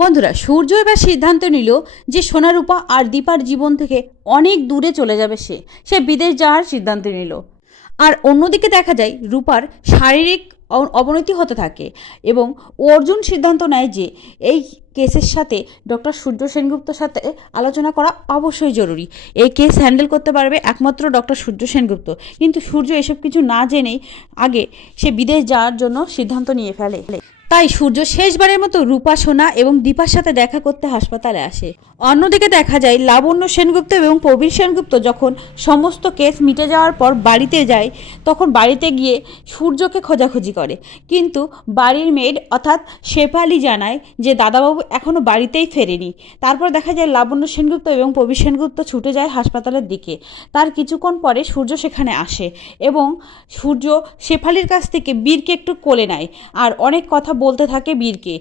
বন্ধুরা, সূর্য এবার সিদ্ধান্ত নিল যে সোনারূপা আর দীপার জীবন থেকে অনেক দূরে চলে যাবে। সে বিদেশ যাওয়ার সিদ্ধান্ত নিল। আর অন্যদিকে দেখা যায় রূপার শারীরিক অবনতি হতে থাকে এবং অর্জুন সিদ্ধান্ত নেয় যে এই কেসের সাথে ডক্টর সূর্য সেনগুপ্তর সাথে আলোচনা করা অবশ্যই জরুরি। এই কেস হ্যান্ডেল করতে পারবে একমাত্র ডক্টর সূর্য সেনগুপ্ত। কিন্তু সূর্য এসব কিছু না জেনেই আগে সে বিদেশ যাওয়ার জন্য সিদ্ধান্ত নিয়ে ফেলে। তাই সূর্য শেষবারের মতো রূপা, সোনা এবং দীপার সাথে দেখা করতে হাসপাতালে আসে। অন্যদিকে দেখা যায় লাবণ্য সেনগুপ্ত এবং প্রবীর সেনগুপ্ত যখন সমস্ত কেস মিটে যাওয়ার পর বাড়িতে যায়, তখন বাড়িতে গিয়ে সূর্যকে খোঁজাখুঁজি করে। কিন্তু বাড়ির মেড অর্থাৎ শেফালি জানায় যে দাদাবাবু এখনও বাড়িতেই ফেরেনি। তারপর দেখা যায় লাবণ্য সেনগুপ্ত এবং প্রবীর সেনগুপ্ত ছুটে যায় হাসপাতালের দিকে। তার কিছুক্ষণ পরে সূর্য সেখানে আসে এবং সূর্য শেফালির কাছ থেকে বীরকে একটু কোলে নেয় আর অনেক কথা বলতে থাকে বীরকে।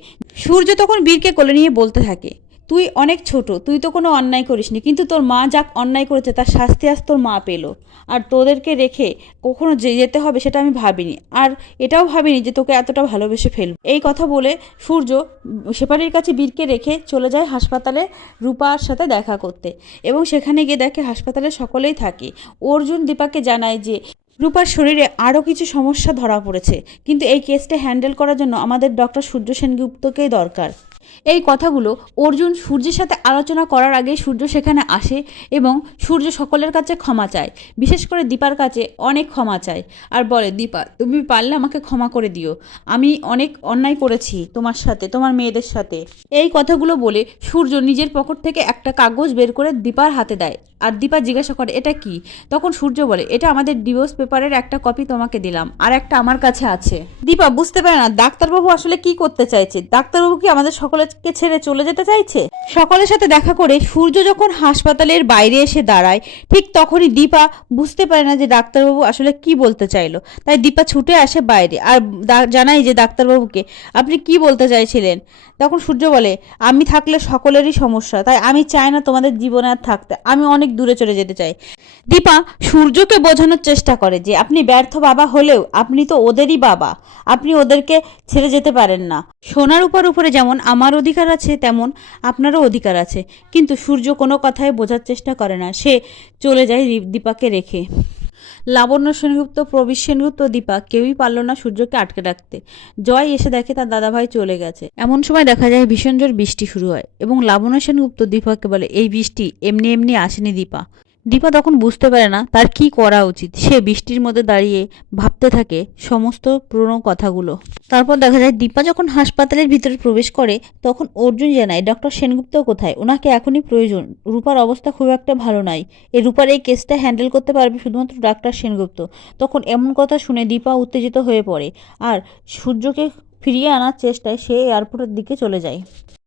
সূর্য তখন বীরকে কোলে নিয়ে বলতে থাকে, তুই অনেক ছোট, তুই তো কোনো অন্যায় করিসনি, কিন্তু তোর মা যা অন্যায় করেছে তার শাস্তি আজ তোর মা পেল। আর তোদেরকে রেখে কখনো যেতে হবে সেটা আমি ভাবিনি, আর এটাও ভাবিনি যে তোকে এতটা ভালোবেসে ফেলব। এই কথা বলে সূর্য শেফালির কাছে বীরকে রেখে চলে যায় হাসপাতালে রূপার সাথে দেখা করতে। এবং সেখানে গিয়ে দেখে হাসপাতালে সকলেই থাকে। অর্জুন দীপাকে জানায় যে রূপার শরীরে আরও কিছু সমস্যা ধরা পড়েছে, কিন্তু এই কেসটা হ্যান্ডেল করার জন্য আমাদের ডক্টর সূর্য সেনগুপ্তকেই দরকার। এই কথাগুলো অর্জুন সূর্যের সাথে আলোচনা করার আগে সূর্য সেখানে আসে এবং সূর্য সকলের কাছে ক্ষমা চায়, বিশেষ করে দীপার কাছে অনেক ক্ষমা চায় আর বলে, দীপা তুমি পারলে আমাকে ক্ষমা করে দিও, আমি অনেক অন্যায় করেছি তোমার সাথে, তোমার মেয়েদের সাথে। এই কথাগুলো বলে সূর্য নিজের পকেট থেকে একটা কাগজ বের করে দীপার হাতে দেয়। আর দীপা জিজ্ঞাসা করে, এটা কি? তখন সূর্য বলে, এটা আমাদের ডিভোর্স পেপারের একটা কপি তোমাকে দিলাম, আর একটা আমার কাছে আছে। দীপা বুঝতে পারে না ডাক্তারবাবু আসলে কি করতে চাইছে। ডাক্তারবাবু কি আমাদের সকলকে ছেড়ে চলে যেতে চাইছে? সকলের সাথে দেখা করে সূর্য যখন হাসপাতালের বাইরে এসে দাঁড়ায়, ঠিক তখনই দীপা বুঝতে পারে না যে ডাক্তারবাবু আসলে কি বলতে চাইলো। তাই দীপা ছুটে আসে বাইরে আর জানাই যে ডাক্তারবাবুকে, আপনি কি বলতে চাইছিলেন? তখন সূর্য বলে, আমি থাকলে সকলেরই সমস্যা, তাই আমি চাই না তোমাদের জীবনে আর থাকতে, আমি অনেক দূরে চলে যেতে চাই। দীপা সূর্যকে বোঝানোর চেষ্টা করে যে আপনি ব্যর্থ বাবা হলেও আপনি তো ওদেরই বাবা, আপনি ওদেরকে ছেড়ে যেতে পারেন না। সোনার উপরে যেমন আমার অধিকার আছে তেমন আপনারও অধিকার আছে। কিন্তু সূর্য কোনো কথাই বোঝার চেষ্টা করে না, সে চলে যায় দীপাকে রেখে। লাবণ্য সেনগুপ্ত, প্রবীর সেনগুপ্ত, দীপা কেউই পারল না সূর্যকে আটকে রাখতে। জয় এসে দেখে তার দাদাভাই চলে গেছে। এমন সময় দেখা যায় ভীষণ জোর বৃষ্টি শুরু হয় এবং লাবণ্য সেনগুপ্ত দীপাকে বলে, এই বৃষ্টি এমনি এমনি আসেনি দীপা। দীপা তখন বুঝতে পারে না তার কি করা উচিত। সে বৃষ্টির মধ্যে দাঁড়িয়ে ভাবতে থাকে সমস্ত পুরনো কথাগুলো। তারপর দেখা যায় দীপা যখন হাসপাতালের ভিতরে প্রবেশ করে, তখন অর্জুন জানায় ডক্টর সেনগুপ্ত কোথায়, ওনাকে এখনই প্রয়োজন, রূপার অবস্থা খুব একটা ভালো নয়, রূপার এই কেসটা হ্যান্ডেল করতে পারবে শুধুমাত্র ডাক্তার সেনগুপ্ত। তখন এমন কথা শুনে দীপা উত্তেজিত হয়ে পড়ে আর সূর্যকে ফিরিয়ে আনার চেষ্টায় সে এয়ারপোর্টের দিকে চলে যায়।